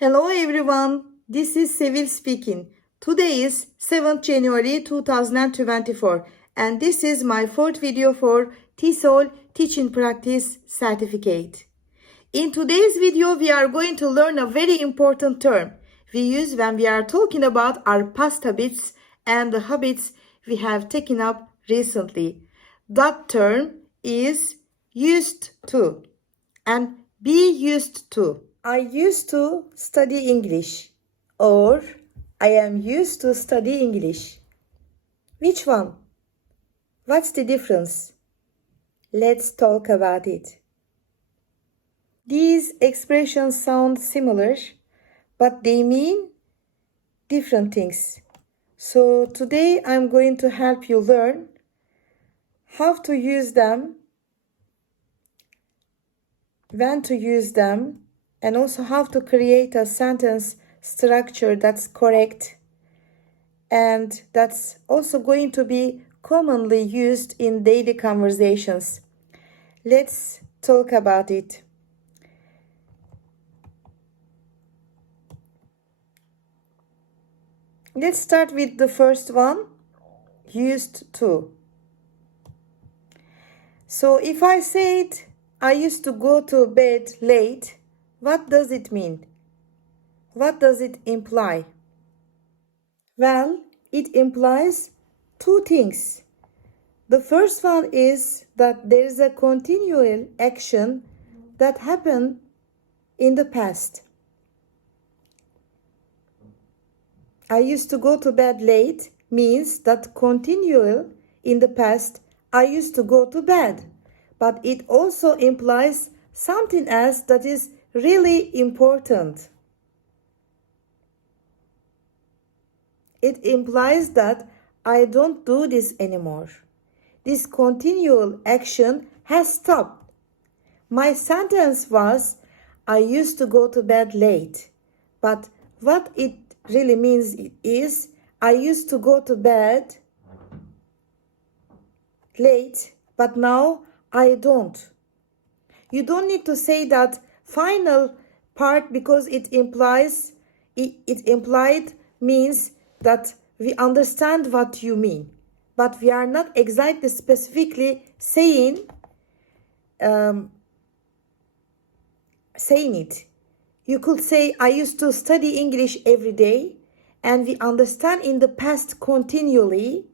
Hello everyone, this is Sevil speaking. Today is 7th January 2024 and this is my fourth video for TESOL Teaching Practice Certificate. In today's video, we are going to learn a very important term we use when we are talking about our past habits and the habits we have taken up recently. That term is used to and be used to. I used to study English or I am used to study English. Which one? What's the difference? Let's talk about it. These expressions sound similar, but they mean different things. So today I'm going to help you learn how to use them, when to use them, and also how to create a sentence structure that's correct and that's also going to be commonly used in daily conversations. Let's talk about it. Let's start with the first one, used to. So if I said I used to go to bed late, what does it mean? What does it imply? Well, it implies two things. The first one is that there is a continual action that happened in the past. I used to go to bed late means that continual in the past I used to go to bed. But it also implies something else that is really important. It implies that I don't do this anymore. This continual action has stopped. My sentence was, I used to go to bed late. But what it really means is, I used to go to bed late, but now I don't. You don't need to say that final part because it implied means that we understand what you mean, but we are not exactly specifically saying it. You could say, I used to study English every day, and we understand in the past continually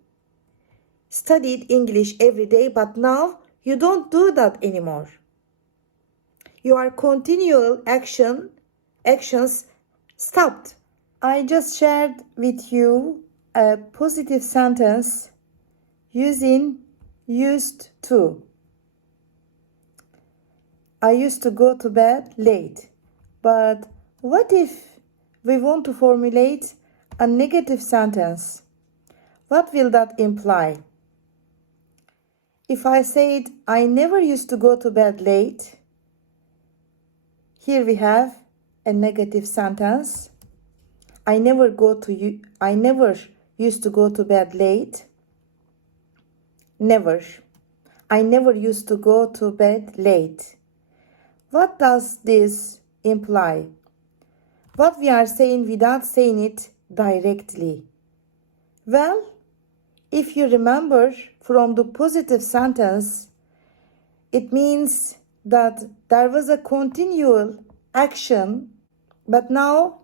studied English every day, but now you don't do that anymore. Your continual actions stopped. I just shared with you a positive sentence using used to. I used to go to bed late. But what if we want to formulate a negative sentence? What will that imply? If I said, I never used to go to bed late, here we have a negative sentence. I never used to go to bed late. Never. I never used to go to bed late. What does this imply? What we are saying without saying it directly. Well, if you remember from the positive sentence, it means that there was a continual action, but now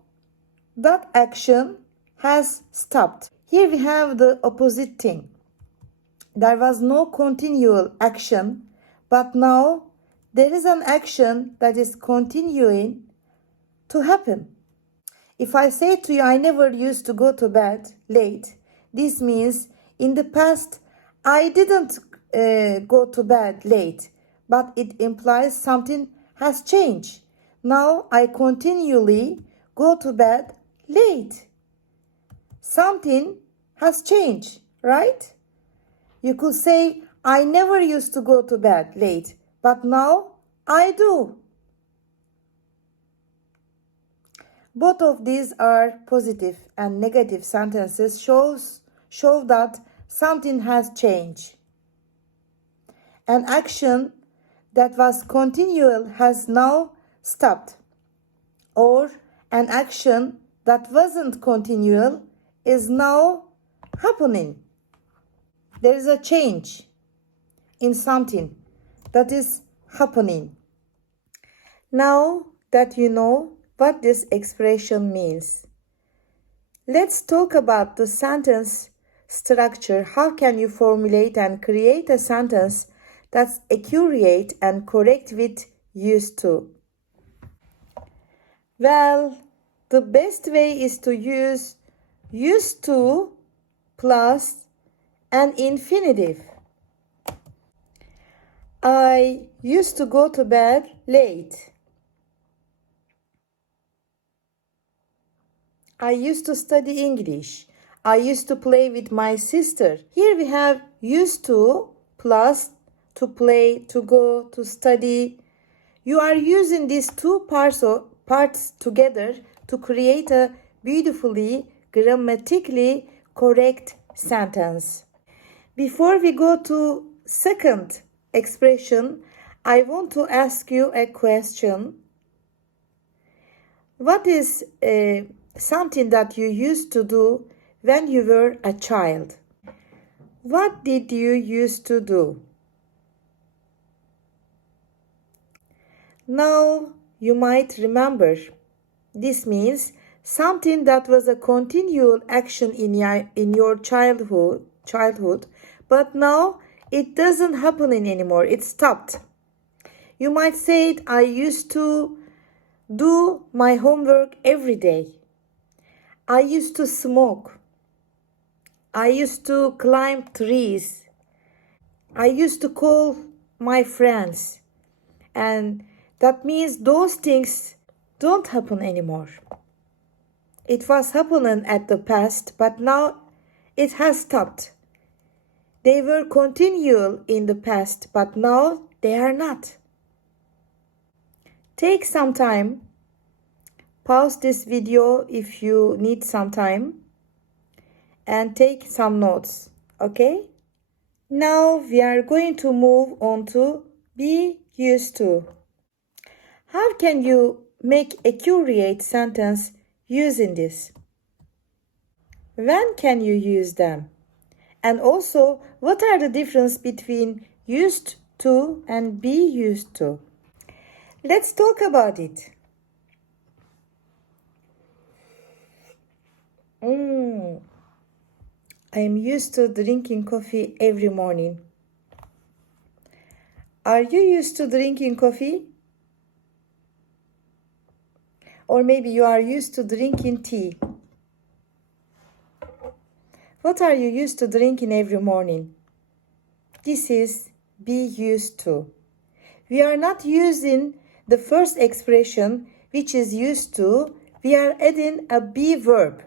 that action has stopped. Here we have the opposite thing. There was no continual action, but now there is an action that is continuing to happen. If I say to you, I never used to go to bed late, this means in the past I didn't go to bed late, but it implies something has changed. Now I continually go to bed late. Something has changed, right? You could say, I never used to go to bed late, but now I do. Both of these are positive and negative sentences show that something has changed. An action that was continual has now stopped, or An action that wasn't continual is now happening. There is a change in something that is happening. Now that you know what this expression means, let's talk about the sentence structure. How can you formulate and create a sentence that's accurate and correct with used to? Well, the best way is to use used to plus an infinitive. I used to go to bed late. I used to study English. I used to play with my sister. Here we have used to plus to play, to go, to study. You are using these two parts together to create a beautifully grammatically correct sentence. Before we go to second expression, I want to ask you a question. What is something that you used to do when you were a child? What did you used to do? Now you might remember. This means something that was a continual action in your childhood, but now it doesn't happen anymore. It stopped. You might say, I used to do my homework every day. I used to smoke. I used to climb trees. I used to call my friends. And that means those things don't happen anymore. It was happening at the past, but now it has stopped. They were continual in the past, but now they are not. Take some time. Pause this video if you need some time and take some notes, okay? Now we are going to move on to be used to. How can you make accurate sentence using this? When can you use them? And also, what are the difference between used to and be used to? Let's talk about it. I am used to drinking coffee every morning. Are you used to drinking coffee? Or maybe you are used to drinking tea. What are you used to drinking every morning? This is be used to. We are not using the first expression, which is used to. We are adding a be verb.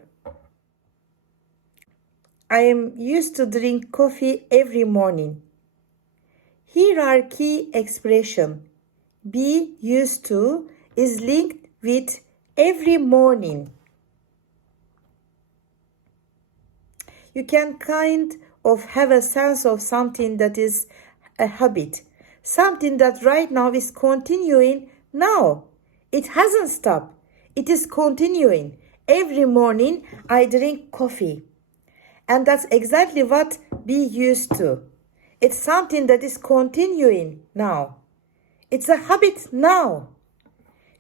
I am used to drink coffee every morning. Here are key expressions. Be used to is linked with every morning. You can kind of have a sense of something that is a habit. Something that right now is continuing now. It hasn't stopped. It is continuing. Every morning I drink coffee. And that's exactly what be used to. It's something that is continuing now. It's a habit now.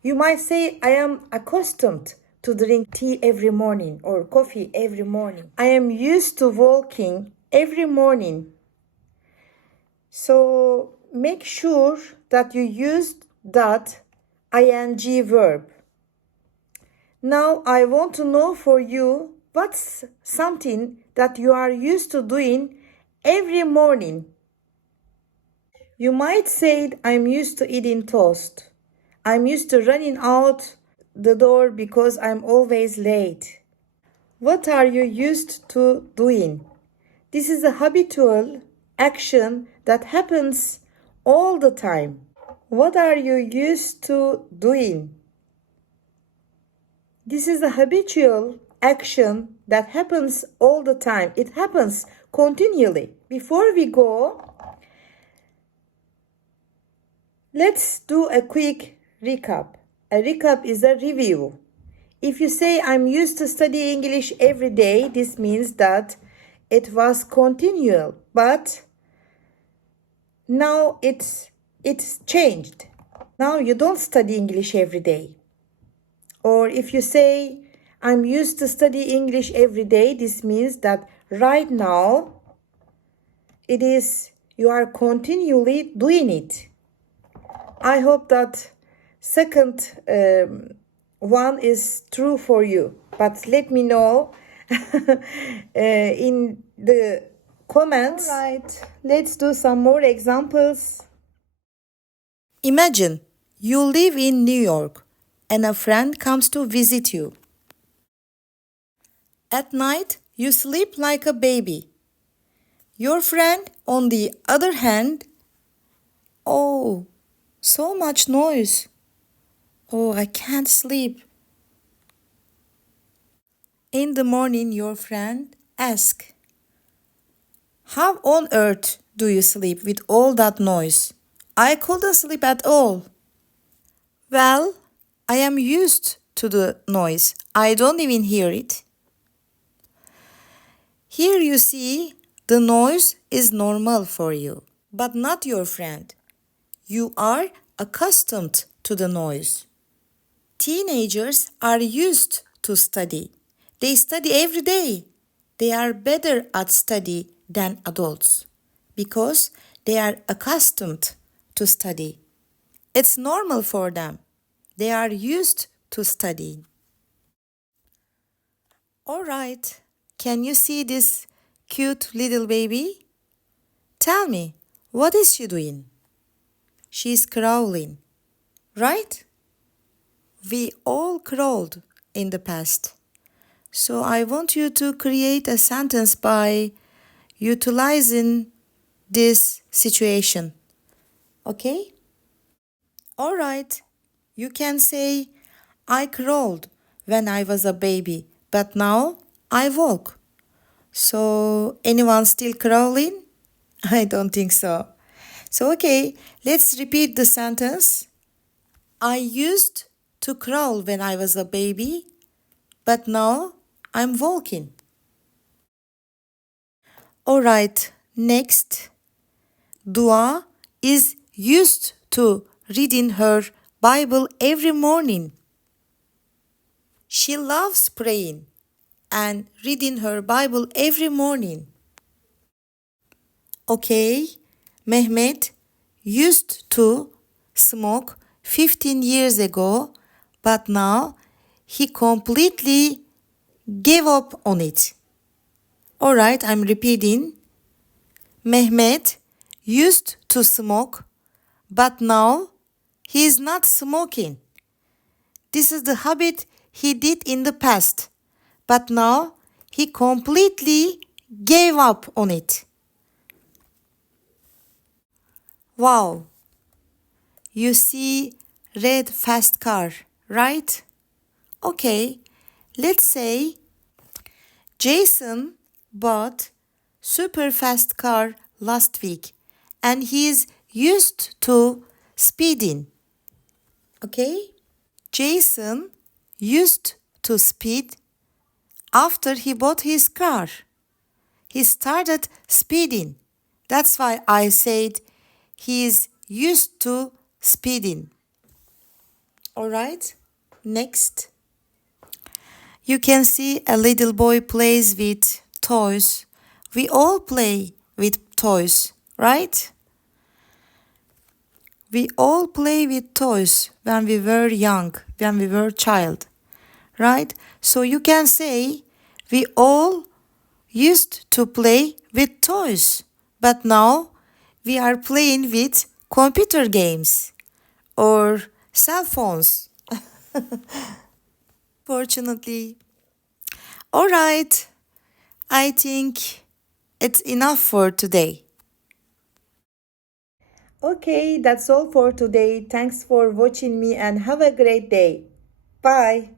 You might say, I am accustomed to drink tea every morning or coffee every morning. I am used to walking every morning. So make sure that you use that ing verb. Now I want to know for you what's something that you are used to doing every morning. You might say, I'm used to eating toast. I'm used to running out the door because I'm always late. What are you used to doing? This is a habitual action that happens all the time. What are you used to doing? This is a habitual action that happens all the time. It happens continually. Before we go, let's do a quick recap. A recap is a review. If you say I'm used to study English every day, this means that it was continual, but now it's changed. Now you don't study English every day. Or if you say I'm used to study English every day, this means that right now you are continually doing it. I hope that second one is true for you, but let me know in the comments. All right, let's do some more examples. Imagine you live in New York and a friend comes to visit you. At night, you sleep like a baby. Your friend, on the other hand, oh, so much noise. Oh, I can't sleep. In the morning, your friend asks, how on earth do you sleep with all that noise? I couldn't sleep at all. Well, I am used to the noise. I don't even hear it. Here you see the noise is normal for you, but not your friend. You are accustomed to the noise. Teenagers are used to study. They study every day. They are better at study than adults because they are accustomed to study. It's normal for them. They are used to studying. All right, can you see this cute little baby? Tell me, what is she doing? She's crawling, right? We all crawled in the past. So I want you to create a sentence by utilizing this situation. Okay? All right. You can say, I crawled when I was a baby, but now I walk. So anyone still crawling? I don't think so. So okay, let's repeat the sentence. I used to crawl when I was a baby, but now I'm walking. All right, next. Dua is used to reading her Bible every morning. She loves praying and reading her Bible every morning. Okay, Mehmet used to smoke 15 years ago, but now he completely gave up on it. All right, I'm repeating. Mehmet used to smoke, but now he is not smoking. This is the habit he did in the past, but now he completely gave up on it. Wow, you see red fast car, right? Okay, let's say Jason bought super fast car last week and he's used to speeding. Okay? Jason used to speed after he bought his car. He started speeding. That's why I said he's used to speeding. All right? Next. You can see a little boy plays with toys. We all play with toys, right? We all play with toys when we were young, when we were child, right? So you can say we all used to play with toys, but now we are playing with computer games or cell phones. Fortunately. All right, I think it's enough for today. Okay, that's all for today. Thanks for watching me and have a great day. Bye.